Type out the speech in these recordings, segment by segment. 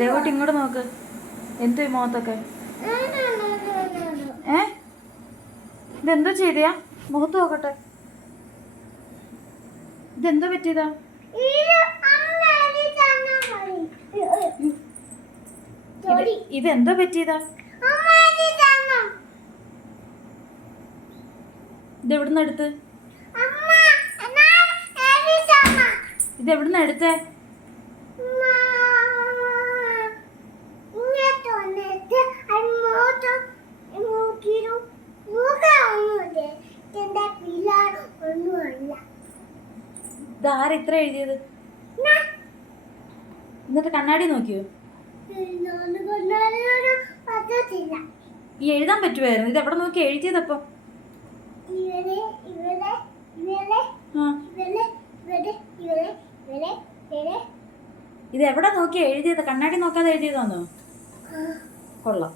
ദേവോട്ട് ഇങ്ങോട്ട് നോക്ക്. എന്തോ ഈ മുഖത്തൊക്കെ ഇതെന്തോ ചെയ്തയാ? മുഖത്ത് നോക്കട്ടെ. ഇതെന്തോ പറ്റിയതാ? ഇതെന്തോ പറ്റിയതാ? ഇതെവിടുന്ന് എടുത്ത്? ഇതെവിടുന്ന് എടുത്തേ? ഇതാരാ ഇത്ര എഴുതിയത്? എന്നിട്ട് കണ്ണാടി നോക്കിയോ? ഈ എഴുതാൻ പറ്റുമായിരുന്നു. ഇത് എവിടെ നോക്കി എഴുതിയതപ്പം? ഇത് എവിടെ നോക്കി എഴുതിയത്? കണ്ണാടി നോക്കാതെ എഴുതിയതാന്നോ? കൊള്ളാം.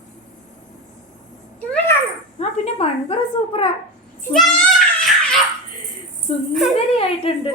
ആ പിന്നെ ഭയങ്കര സൂപ്പറാ, സുന്ദരിയായിട്ടുണ്ട്.